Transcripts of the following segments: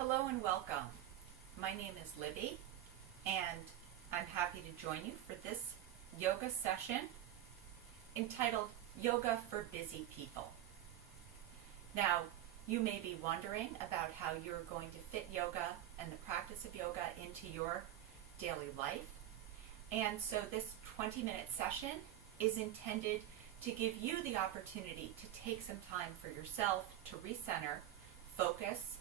Hello and welcome. My name is Libby, and I'm happy to join you for this yoga session entitled Yoga for Busy People. Now, you may be wondering about how you're going to fit yoga and the practice of yoga into your daily life. And so this 20-minute session is intended to give you the opportunity to take some time for yourself to recenter, focus,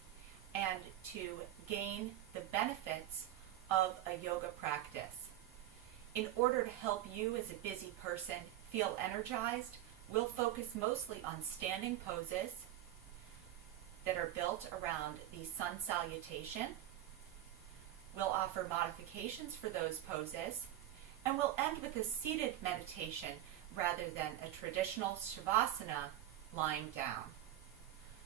and to gain the benefits of a yoga practice. In order to help you as a busy person feel energized, we'll focus mostly on standing poses that are built around the sun salutation. We'll offer modifications for those poses, and we'll end with a seated meditation rather than a traditional Shavasana lying down.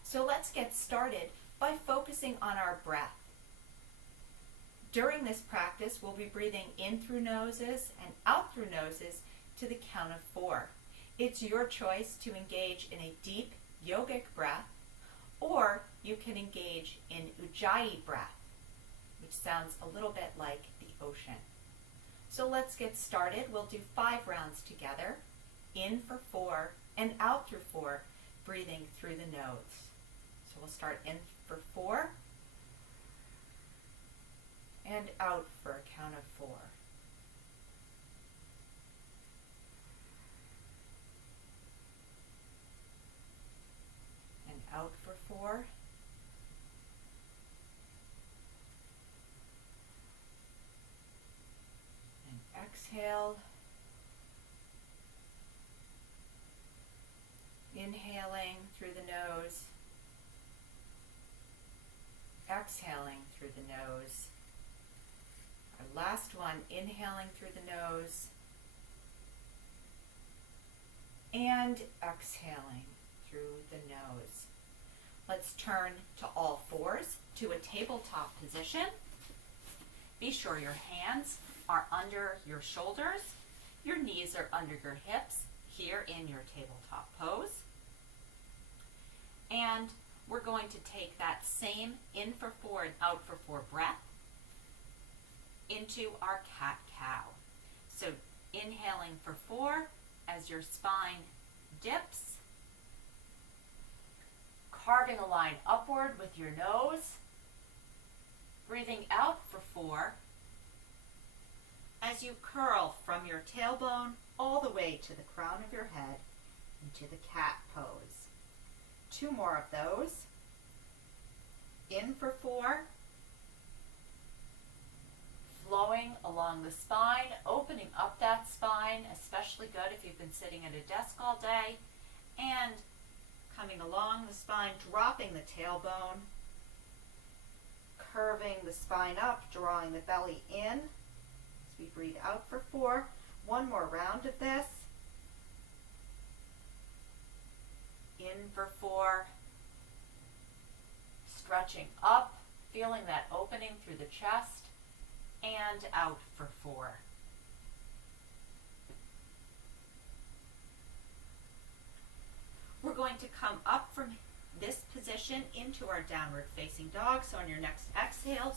So let's get started by focusing on our breath. During this practice, we'll be breathing in through noses and out through noses to the count of 4. It's your choice to engage in a deep yogic breath, or you can engage in Ujjayi breath, which sounds a little bit like the ocean. So let's get started. We'll do 5 rounds together, in for 4 and out through 4, breathing through the nose. So we'll start in for 4 and out for a count of 4. And out for 4. And exhale. Inhaling through the nose. Exhaling through the nose. Our last one, inhaling through the nose and exhaling through the nose. Let's turn to all 4s to a tabletop position. Be sure your hands are under your shoulders, your knees are under your hips here in your tabletop pose. And we're going to take that same in for 4 and out for 4 breath into our cat-cow. So inhaling for 4 as your spine dips, carving a line upward with your nose, breathing out for 4 as you curl from your tailbone all the way to the crown of your head into the cat pose. 2 more of those. In for 4. Flowing along the spine, opening up that spine, especially good if you've been sitting at a desk all day. And coming along the spine, dropping the tailbone, curving the spine up, drawing the belly in. As we breathe out for 4. 1 more round of this. In for 4, stretching up, feeling that opening through the chest, and out for 4. We're going to come up from this position into our downward facing dog. So on your next exhale,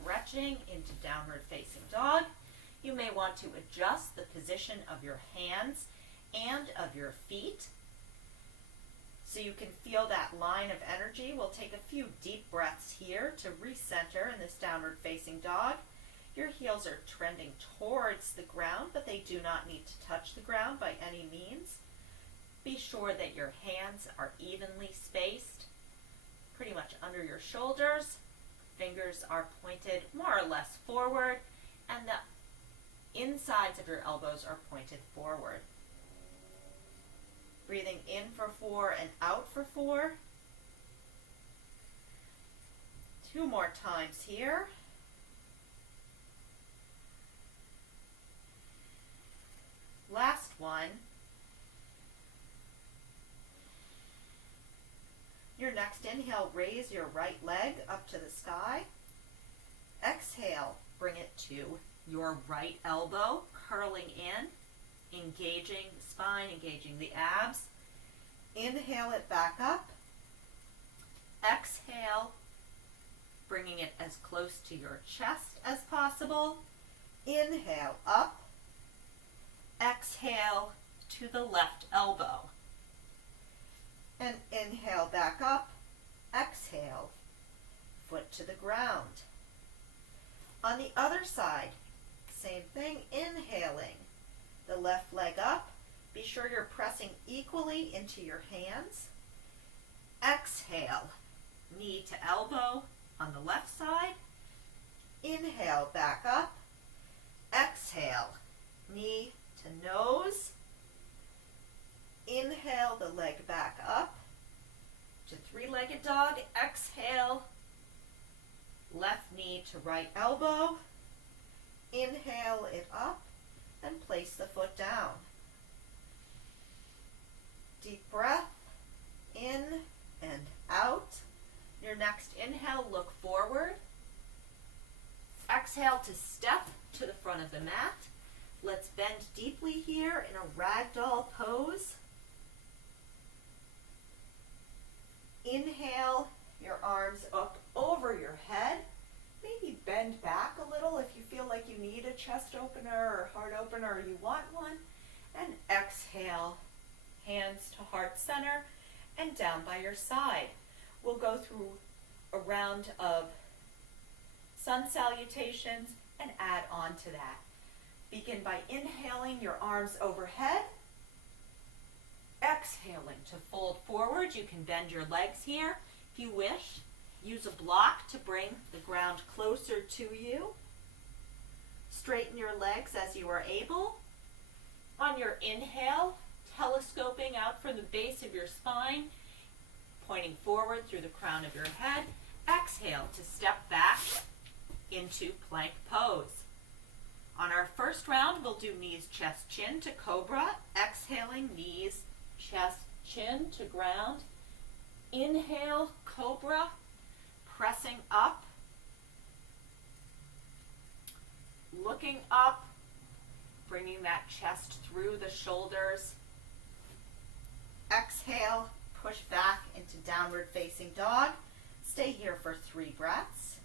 stretching into downward facing dog. You may want to adjust the position of your hands and of your feet, so you can feel that line of energy. We'll take a few deep breaths here to recenter in this downward facing dog. Your heels are trending towards the ground, but they do not need to touch the ground by any means. Be sure that your hands are evenly spaced, pretty much under your shoulders. Fingers are pointed more or less forward, and the insides of your elbows are pointed forward. Breathing in for 4 and out for 4. 2 more times here. Last one. Your next inhale, raise your right leg up to the sky. Exhale, bring it to your right elbow, curling in, engaging the spine, engaging the abs. Inhale it back up. Exhale, bring as close to your chest as possible. Inhale up. Exhale to the left elbow. And inhale back up. Exhale. Foot to the ground. On the other side, same thing, inhaling. The left leg up. Be sure you're pressing equally into your hands. Exhale, knee to elbow on the left side. Inhale, back up. Exhale, knee to nose. Inhale, the leg back up to three-legged dog. Exhale, left knee to right elbow. Inhale it up and place the foot down. Deep breath in and out. Your next inhale, look forward. Exhale to step to the front of the mat. Let's bend deeply here in a ragdoll pose. Inhale, your arms up over your head. Maybe bend back a little if you feel like you need a chest opener or heart opener or you want one. And exhale, hands to heart center and down by your side. We'll go through a round of sun salutations and add on to that. Begin by inhaling your arms overhead. Exhaling to fold forward. You can bend your legs here if you wish. Use a block to bring the ground closer to you. Straighten your legs as you are able. On your inhale, telescoping out from the base of your spine, pointing forward through the crown of your head. Exhale to step back into plank pose. On our first round, we'll do knees, chest, chin to cobra. Exhaling, knees, chest, chin to ground. Inhale, cobra, pressing up, looking up, bringing that chest through the shoulders. Exhale, push back into downward facing dog. Stay here for 3 breaths.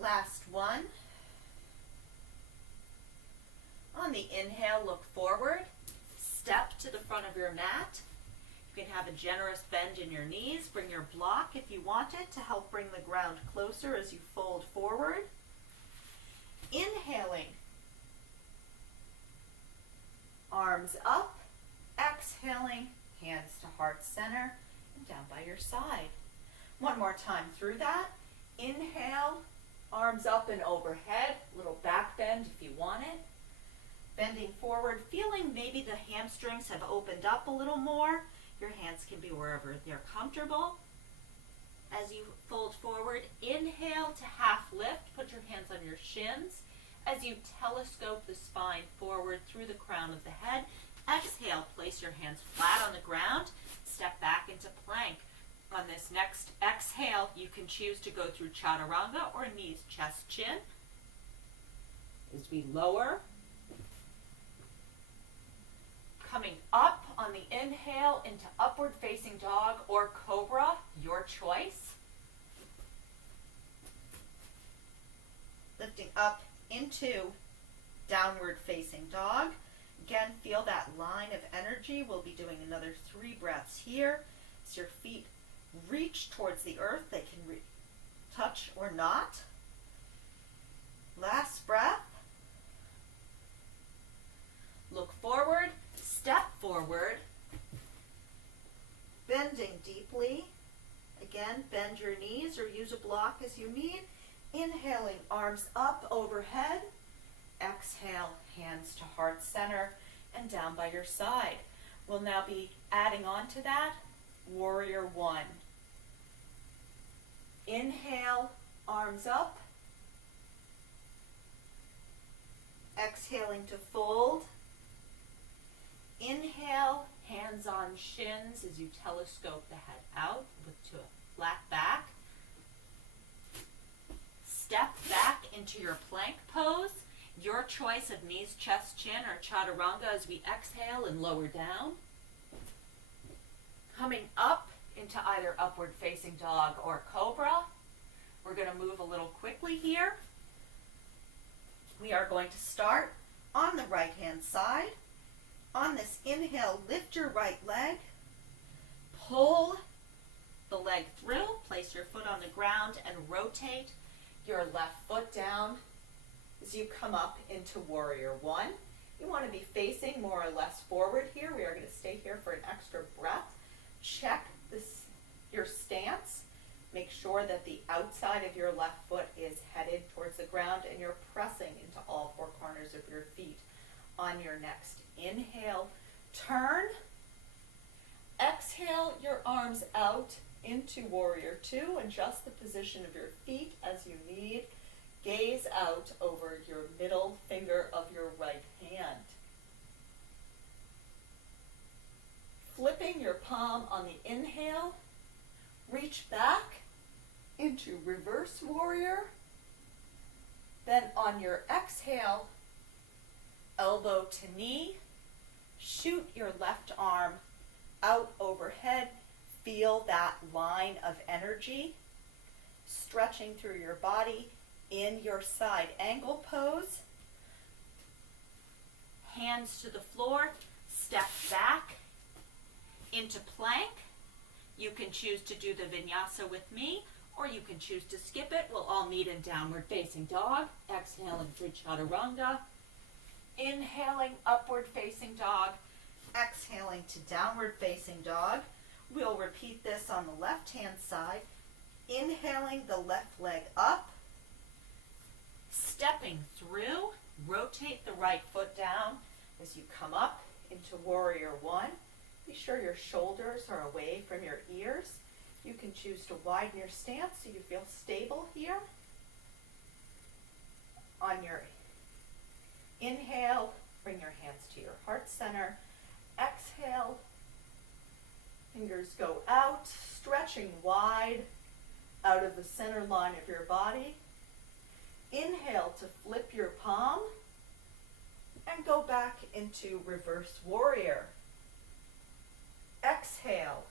Last one. On the inhale, look forward. Step to the front of your mat. You can have a generous bend in your knees. Bring your block if you want it to help bring the ground closer as you fold forward. Inhaling. Arms up. Exhaling. Hands to heart center and down by your side. One more time through that. Inhale. Arms up and overhead. Little back bend if you want it. Bending forward, feeling maybe the hamstrings have opened up a little more. Your hands can be wherever they're comfortable. As you fold forward, inhale to half lift. Put your hands on your shins. As you telescope the spine forward through the crown of the head, exhale, place your hands flat on the ground. Step back into plank. On this next exhale, you can choose to go through chaturanga or knees, chest, chin. As we lower, coming up on the inhale into upward facing dog or cobra, your choice. Lifting up into downward facing dog. Again, feel that line of energy. We'll be doing another 3 breaths here. As your feet reach towards the earth, they can touch or not. Last breath. Look forward. Step forward, bending deeply. Again, bend your knees or use a block as you need. Inhaling, arms up overhead. Exhale, hands to heart center and down by your side. We'll now be adding on to that, warrior 1. Inhale, arms up. Exhaling to fold. Inhale, hands on shins as you telescope the head out to a flat back. Step back into your plank pose. Your choice of knees, chest, chin, or chaturanga as we exhale and lower down. Coming up into either upward facing dog or cobra. We're going to move a little quickly here. We are going to start on the right hand side. On this inhale, lift your right leg. Pull the leg through. Place your foot on the ground and rotate your left foot down as you come up into warrior one. You want to be facing more or less forward here. We are going to stay here for an extra breath. Check your stance. Make sure that the outside of your left foot is headed towards the ground and you're pressing into all four corners of your feet. On your next inhale, turn. Exhale your arms out into warrior two. Adjust the position of your feet as you need. Gaze out over your middle finger of your right hand. Flipping your palm on the inhale, reach back into reverse warrior. Then on your exhale, elbow to knee, shoot your left arm out overhead. Feel that line of energy stretching through your body in your side angle pose. Hands to the floor, step back into plank. You can choose to do the vinyasa with me, or you can choose to skip it. We'll all meet in downward facing dog. Exhaling for chaturanga. Inhaling upward facing dog. Exhaling to downward facing dog. We'll repeat this on the left hand side. Inhaling the left leg up. Stepping through, rotate the right foot down as you come up into warrior one. Be sure your shoulders are away from your ears. You can choose to widen your stance so you feel stable here. On your inhale, bring your hands to your heart center. Exhale, fingers go out, stretching wide out of the center line of your body. Inhale to flip your palm and go back into reverse warrior. Exhale,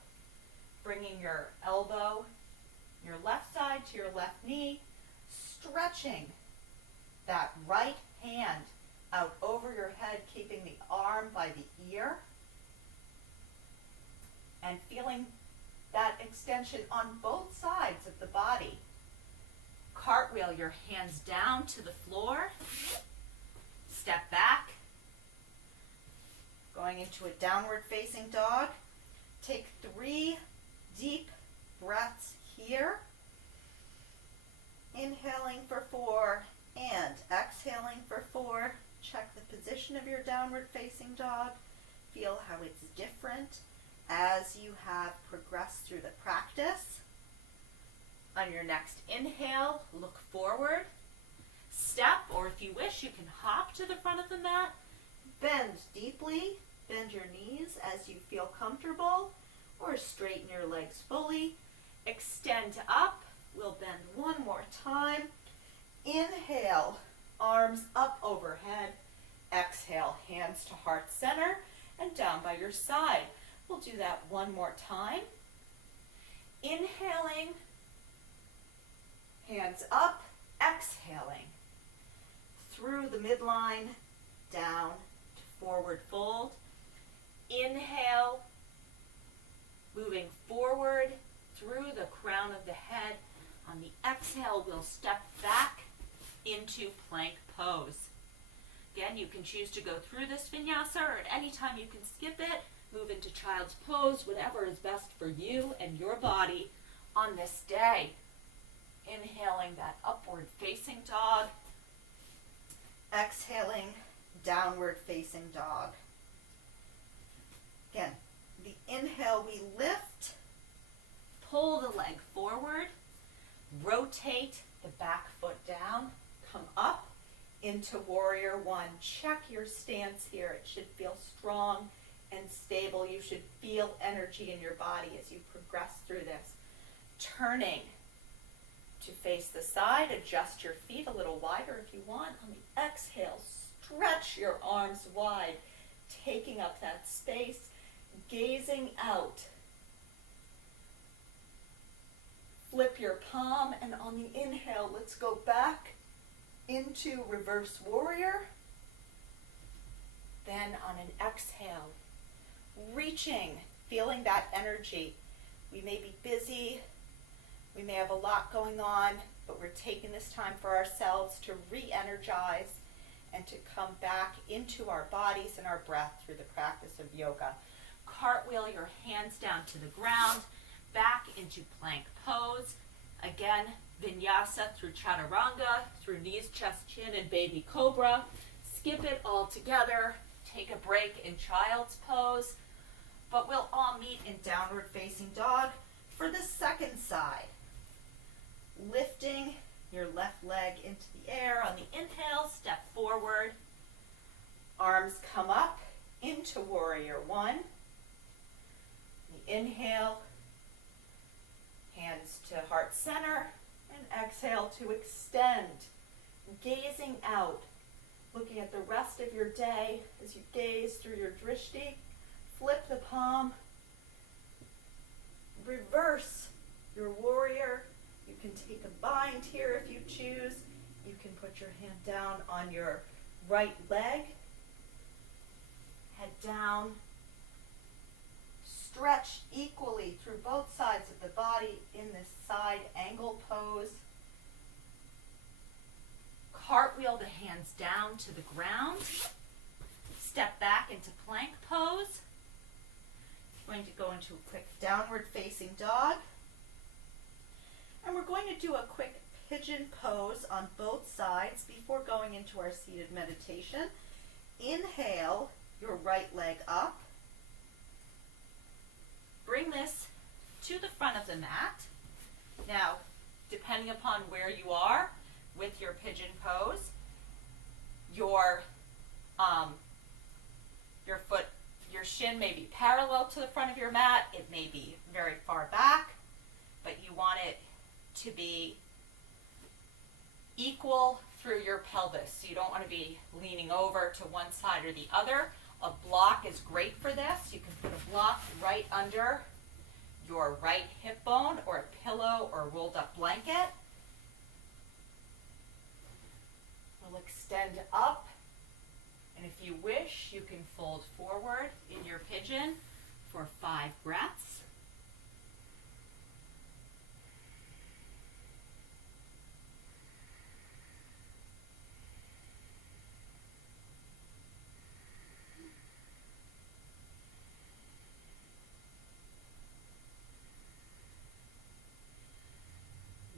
bringing your elbow, your left side to your left knee, stretching that right hand out over your head, keeping the arm by the ear, and feeling that extension on both sides of the body. Cartwheel your hands down to the floor. Step back. Going into a downward facing dog. Take 3 deep breaths here. Inhaling for 4 and exhaling for 4. Check the position of your downward facing dog. Feel how it's different as you have progressed through the practice. On your next inhale, look forward, step, or if you wish, you can hop to the front of the mat. Bend deeply, bend your knees as you feel comfortable, or straighten your legs fully. Extend up, we'll bend one more time. Inhale, arms up overhead. Exhale, hands to heart center and down by your side. We'll do that one more time. Inhaling, hands up, exhaling. Through the midline, down to forward fold. Inhale, moving forward through the crown of the head. On the exhale, we'll step back into plank pose. Again, you can choose to go through this vinyasa, or at any time you can skip it. Move into child's pose, whatever is best for you and your body on this day. Inhaling that upward facing dog. Exhaling, downward facing dog. Again, the inhale, we lift, pull the leg forward, rotate the back foot down, come up into warrior one. Check your stance here. It should feel strong and stable. You should feel energy in your body as you progress through this. Turning to face the side, adjust your feet a little wider if you want. On the exhale, stretch your arms wide, taking up that space, gazing out Flip your palm, and on the inhale, let's go back into reverse warrior. Then on an exhale, reaching, feeling that energy. We may be busy, we may have a lot going on, but we're taking this time for ourselves to re-energize and to come back into our bodies and our breath through the practice of yoga. Cartwheel your hands down to the ground, back into plank pose. Again, vinyasa through chaturanga, through knees, chest, chin, and baby cobra. Skip it all together. Take a break in child's pose. But we'll all meet in downward facing dog for the second side. Lifting your left leg into the air. On the inhale, step forward. Arms come up into warrior one. The inhale, hands to heart center, and exhale to extend, gazing out, looking at the rest of your day as you gaze through your drishti. Flip the palm, reverse your warrior. You can take a bind here if you choose. You can put your hand down on your right leg, head down. Stretch equally through both sides of the body in this side angle pose. Cartwheel the hands down to the ground. Step back into plank pose. Going to go into a quick downward facing dog. And we're going to do a quick pigeon pose on both sides before going into our seated meditation. Inhale your right leg up. Bring this to the front of the mat. Now, depending upon where you are with your pigeon pose, your foot, your shin may be parallel to the front of your mat. It may be very far back, but you want it to be equal through your pelvis. So you don't want to be leaning over to one side or the other. A block is great for this. You can put a block right under your right hip bone or a pillow or a rolled up blanket. We'll extend up, and if you wish, you can fold forward in your pigeon for 5 breaths.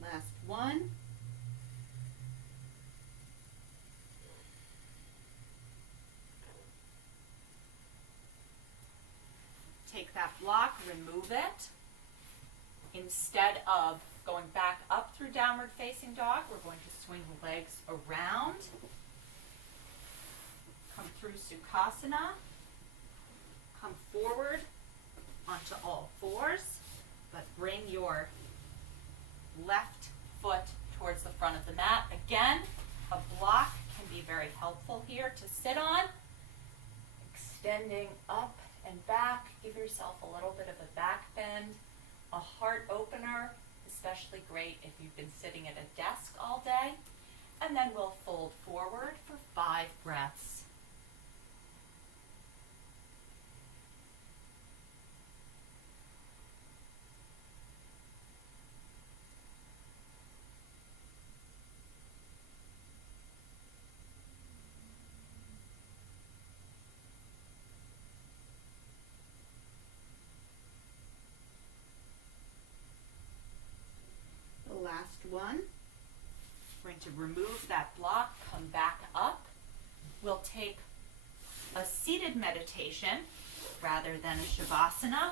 Last one. Take that block, remove it. Instead of going back up through downward facing dog, we're going to swing the legs around. Come through Sukhasana. Come forward onto all fours, but bring your left foot towards the front of the mat. Again, a block can be very helpful here to sit on. Extending up and back. Give yourself a little bit of a back bend. A heart opener, especially great if you've been sitting at a desk all day. And then we'll fold forward for 5 breaths. Last one. We're going to remove that block, come back up. We'll take a seated meditation rather than a shavasana,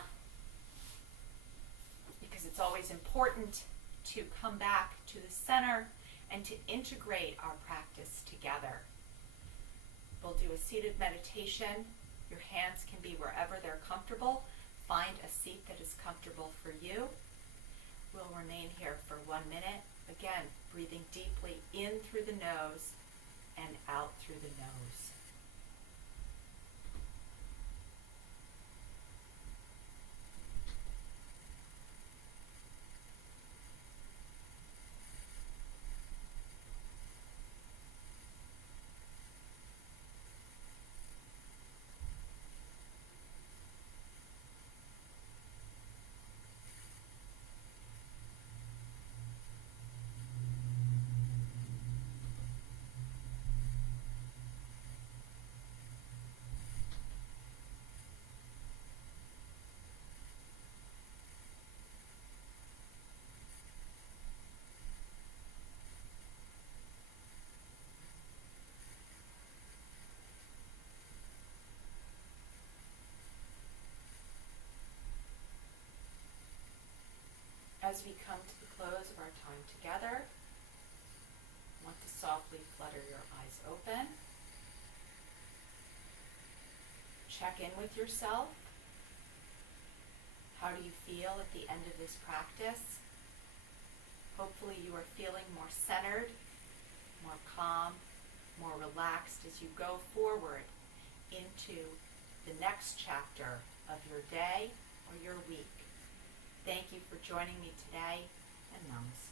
because it's always important to come back to the center and to integrate our practice together. We'll do a seated meditation. Your hands can be wherever they're comfortable. Find a seat that is comfortable for you. We'll remain here for 1 minute. Again, breathing deeply in through the nose and out through the nose. As we come to the close of our time together, I want to softly flutter your eyes open. Check in with yourself. How do you feel at the end of this practice? Hopefully you are feeling more centered, more calm, more relaxed as you go forward into the next chapter of your day or your week. Thank you for joining me today, and namaste.